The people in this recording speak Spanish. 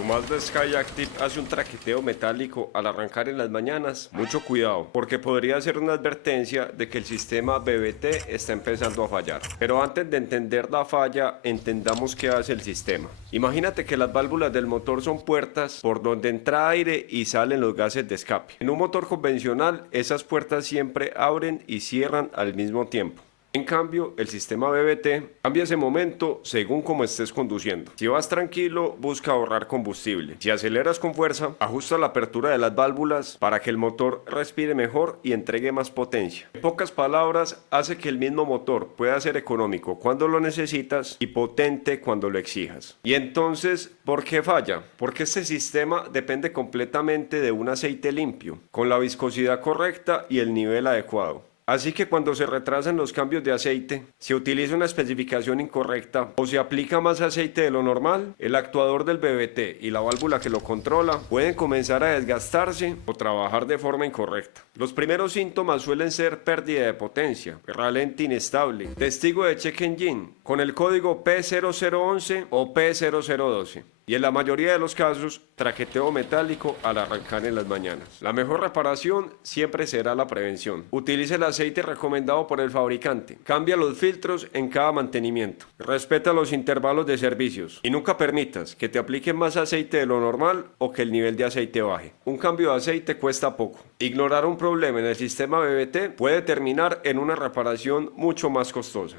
Tu Mazda Sky Active hace un traqueteo metálico al arrancar en las mañanas, mucho cuidado, porque podría ser una advertencia de que el sistema BBT está empezando a fallar. Pero antes de entender la falla, entendamos qué hace el sistema. Imagínate que las válvulas del motor son puertas por donde entra aire y salen los gases de escape. En un motor convencional, esas puertas siempre abren y cierran al mismo tiempo. En cambio, el sistema BBT cambia ese momento según cómo estés conduciendo. Si vas tranquilo, busca ahorrar combustible. Si aceleras con fuerza, ajusta la apertura de las válvulas para que el motor respire mejor y entregue más potencia. En pocas palabras, hace que el mismo motor pueda ser económico cuando lo necesitas y potente cuando lo exijas. Y entonces, ¿por qué falla? Porque este sistema depende completamente de un aceite limpio, con la viscosidad correcta y el nivel adecuado. Así que cuando se retrasan los cambios de aceite, se utiliza una especificación incorrecta o se aplica más aceite de lo normal, el actuador del BBT y la válvula que lo controla pueden comenzar a desgastarse o trabajar de forma incorrecta. Los primeros síntomas suelen ser pérdida de potencia, ralente inestable, testigo de check engine con el código P0011 o P0012. Y en la mayoría de los casos, traqueteo metálico al arrancar en las mañanas. La mejor reparación siempre será la prevención. Utilice el aceite recomendado por el fabricante. Cambia los filtros en cada mantenimiento. Respeta los intervalos de servicios. Y nunca permitas que te apliquen más aceite de lo normal o que el nivel de aceite baje. Un cambio de aceite cuesta poco. Ignorar un problema en el sistema BBT puede terminar en una reparación mucho más costosa.